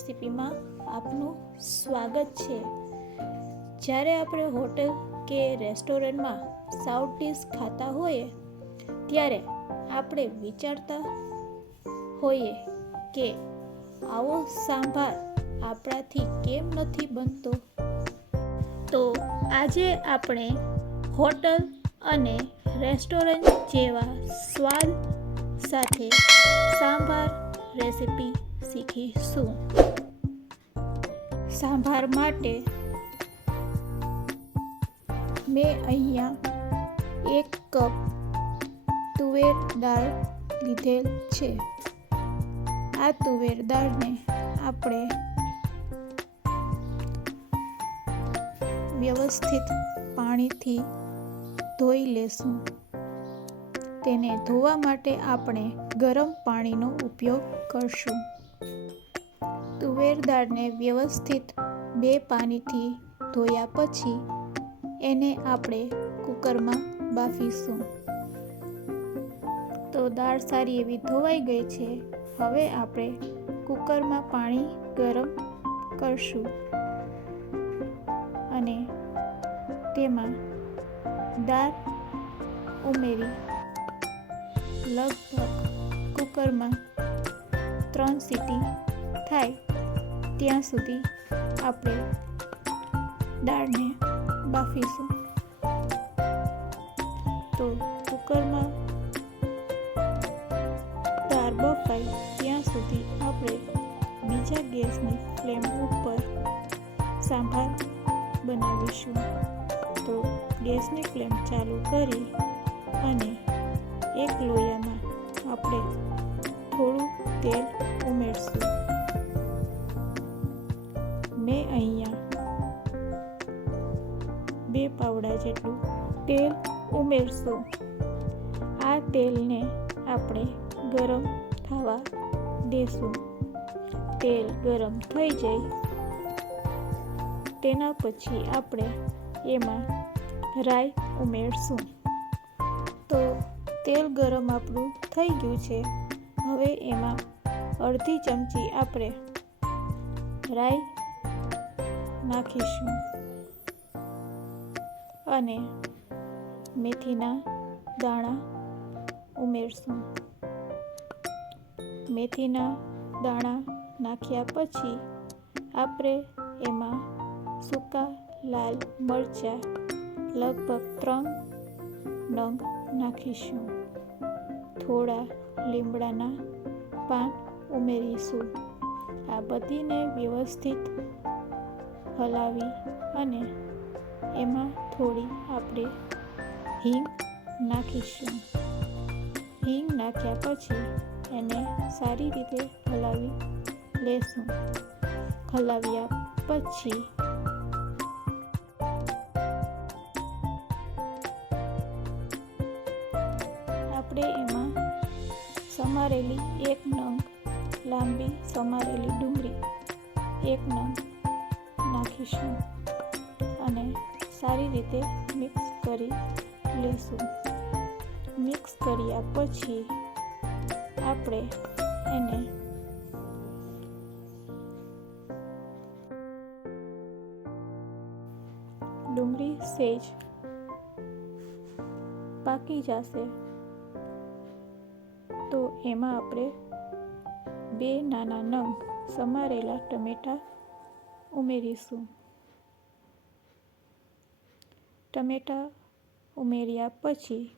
રેસિપીમાં આપનું સ્વાગત છે. જ્યારે આપણે હોટેલ કે રેસ્ટોરન્ટમાં સાઉથ ડીશ ખાતા હોઈએ, ત્યારે આપણે વિચારતા હોઈએ કે આવો સાંભાર આપણાથી કેમ નથી બનતો? તો આજે આપણે હોટલ અને રેસ્ટોરન્ટ જેવા સ્વાદ સાથે સાંભાર રેસિપી શીખીશું સાંભાર માટે મેં અહીંયા એક કપ તુવેર દાળ લીધેલ છે. આ તુવેર દાળને આપણે વ્યવસ્થિત પાણીથી ધોઈ લેશું. તેને ધોવા માટે આપણે ગરમ પાણીનો ઉપયોગ કરશું. તુવેર દાળને વ્યવસ્થિત બે પાણીથી ધોયા પછી એને આપણે કુકરમાં બાફીશું. તો દાળ સારી એવી ધોવાઈ ગઈ છે. હવે આપણે કુકરમાં પાણી ગરમ કરશું અને તેમાં દાળ ઉમેરી લગભગ કુકરમાં ત્રણ સીટી થાય. ત્યાં સુધી આપણે દાળને બાફીશું. તો કુકરમાં દાળ બફાય ત્યાં સુધી આપણે બીજા ગેસની ફ્લેમ ઉપર સાંભાર બનાવીશું. તો ગેસની ફ્લેમ ચાલુ કરી અને એક લોયામાં આપણે થોડું તેલ ઉમેરશું. અહીંયા બે પાવડા જેટલું તેલ ઉમેરશું. આ તેલને આપણે ગરમ થવા દેશું. તેલ ગરમ થઈ જાય. તેના પછી આપણે એમાં રાઈ ઉમેરશું. તો તેલ ગરમ આપણું થઈ ગયું છે. હવે એમાં અડધી ચમચી આપણે રાઈ નાખીશું. અને મેથીના દાણા ઉમેરશું. મેથીના દાણા નાખ્યા પછી આપણે એમાં સૂકા લાલ મરચાં લગભગ ત્રણ નંગ નાખીશું. થોડા લીમડાના પાન ઉમેરીશું. આ બધીને વ્યવસ્થિત હલાવી અને એમાં થોડી આપણે હિંગ નાખીશું. હિંગ નાખ્યા પછી એને સારી રીતે હલાવી લેશું. હલાવ્યા પછી આપણે એમાં સમારેલી એક નંગ લાંબી સમારેલી ડુંગળી, એક નંગ નાખીશું અને સારી રીતે મિક્સ કરી લઈશું. મિક્સ કર્યા પછી આપણે એને ડુંગળી સેજ પાકી જશે. તો એમાં આપણે બે નાના નંગ સમારેલા ટમેટા ઉમેરીશું. ટમેટા ઉમેર્યા પછી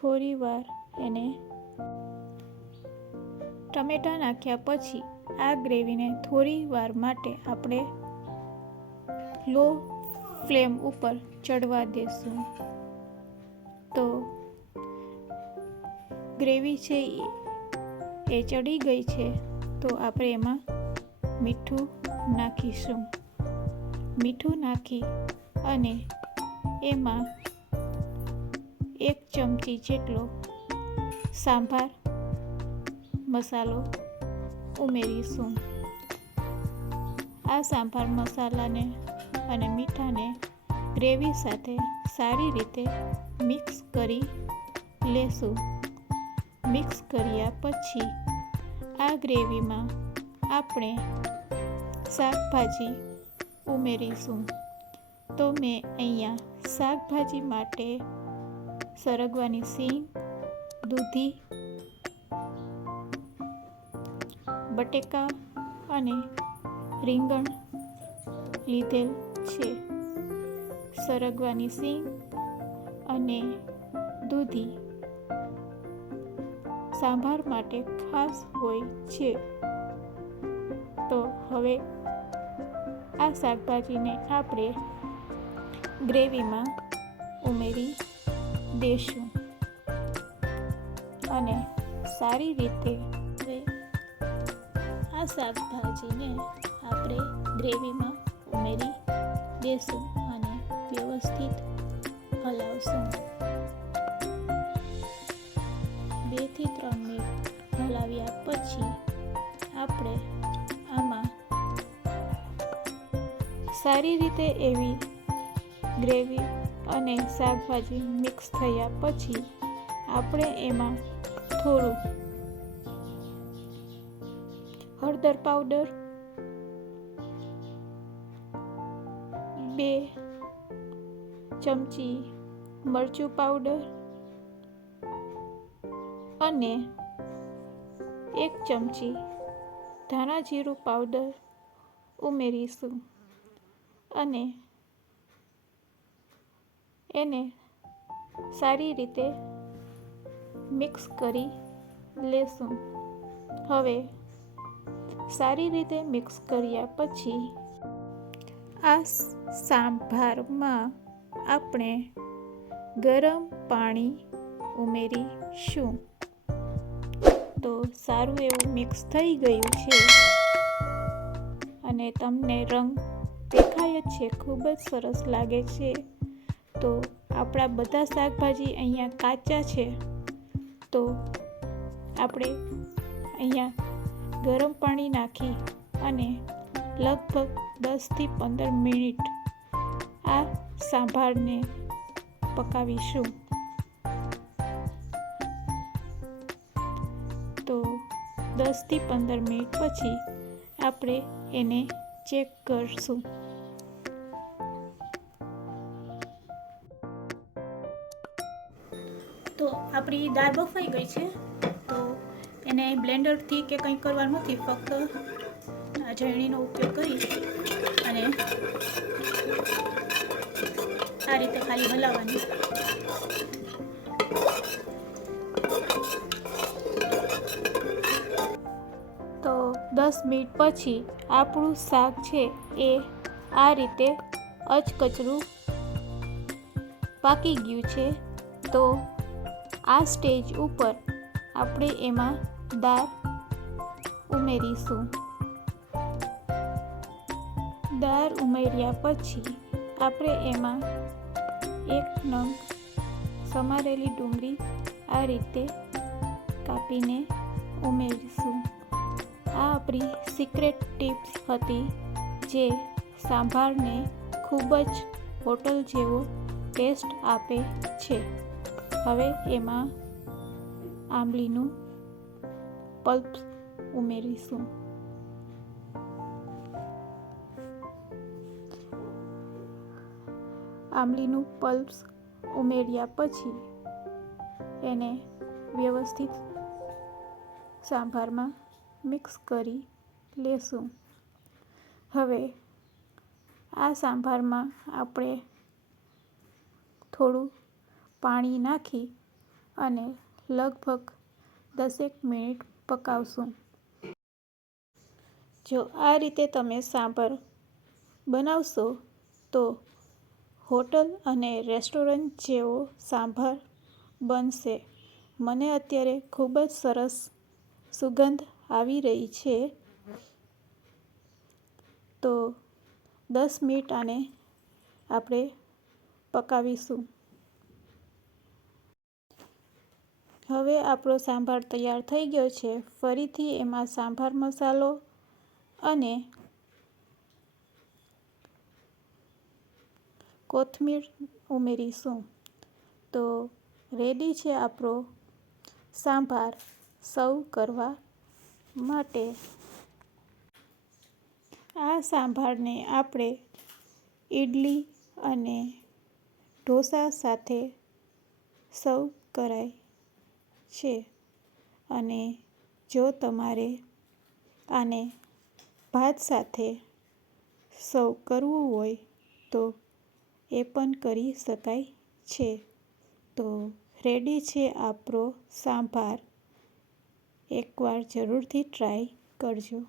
થોડી વાર એને ટમેટા નાખ્યા પછી આ ગ્રેવીને થોડી વાર માટે આપણે લો ફ્લેમ ઉપર ચડવા દેશું. તો ગ્રેવી છે એ ચડી ગઈ છે, તો આપણે એમાં મીઠું નાખીશું. મીઠું નાખી અને એમાં એક ચમચી જેટલો સાંભાર મસાલો ઉમેરીશું. આ સાંભાર મસાલાને અને મીઠાને ગ્રેવી સાથે સારી રીતે મિક્સ કરી લેશું. મિક્સ કર્યા પછી આ ગ્રેવીમાં આપણે શાકભાજી ઉમેરીશું. તો મેં અહીંયા શાકભાજી માટે સરગવાની સીંગ, દૂધી, બટેકા અને રીંગણ લીધેલ છે. સરગવાની સીંગ અને દૂધી સાંભાર માટે ખાસ હોય છે. તો હવે આ શાકભાજીને આપણે ગ્રેવીમાં ઉમેરી દેશું. અને સારી રીતે આ શાકભાજીને આપણે ગ્રેવીમાં ઉમેરી દેશું અને વ્યવસ્થિત હલાવશું. બેથી ત્રણ મિનિટ હલાવ્યા પછી સારી રીતે એવી ગ્રેવી અને શાકભાજી મિક્સ થયા પછી આપણે એમાં થોડું હળદર પાવડર, બે ચમચી મરચું પાવડર અને એક ચમચી ધાણા જીરું પાવડર ઉમેરીશું. અને એને સારી રીતે મિક્સ કરી લેશું. હવે સારી રીતે મિક્સ કર્યા પછી આ સાંભારમાં આપણે ગરમ પાણી ઉમેરીશું. તો સારું એવું મિક્સ થઈ ગયું છે. અને તમને રંગ દેખાય જ છે, ખૂબ જ સરસ લાગે છે. તો આપણા બધા શાકભાજી અહીંયા કાચા છે. તો આપણે અહીંયા ગરમ પાણી નાખી અને લગભગ દસથી પંદર મિનિટ આ સાંભારને પકાવીશું. તો દસથી પંદર મિનિટ પછી આપણે એને ચેક કરશું. તો આપણી દાળ બફાઈ ગઈ છે. તો એને બ્લેન્ડરથી કે કંઈ કરવાનું નથી, ફક્ત આ ઝરણીનો ઉપયોગ કરી અને આ રીતે ખાલી હલાવવાની. દસ મિનિટ પછી આપણું શાક છે એ આ રીતે અચકચરું પાકી ગયું છે. તો આ સ્ટેજ ઉપર આપણે એમાં દાળ ઉમેરીશું. દાળ ઉમેર્યા પછી આપણે એમાં એક નંગ સમારેલી ડુંગળી આ રીતે કાપીને ઉમેરીશું. આ આપણી સિક્રેટ ટિપ્સ હતી જે સાંભારને ખૂબ જ હોટલ જેવો ટેસ્ટ આપે છે. હવે એમાં આંબલીનું પલ્પ ઉમેરીશું. આંબલીનું પલ્પ્સ ઉમેર્યા પછી એને વ્યવસ્થિત સાંભારમાં મિક્સ કરી લેશું. હવે આ સાંભારમાં આપણે થોડું પાણી નાખી અને લગભગ દસેક મિનિટ પકાવશું. જો આ રીતે તમે સાંભાર બનાવશો, તો હોટલ અને રેસ્ટોરન્ટ જેવો સાંભાર બનશે. મને અત્યારે ખૂબ જ સરસ સુગંધ આવી રહી છે. તો દસ મિનિટ આને આપણે પકાવીશું. હવે આપણો સાંભાર તૈયાર થઈ ગયો છે. ફરીથી એમાં સાંભાર મસાલો અને કોથમીર ઉમેરીશું. તો રેડી છે આપણો સાંભાર. સર્વ કરવા માટે આ સાંભારને આપણે ઈડલી અને ઢોસા સાથે સર્વ કરાય છે. અને જો તમારે આને ભાત સાથે સર્વ કરવું હોય તો એ પણ કરી શકાય છે. તો રેડી છે આપણો સાંભાર. એકવાર જરૂરથી ટ્રાય કરજો.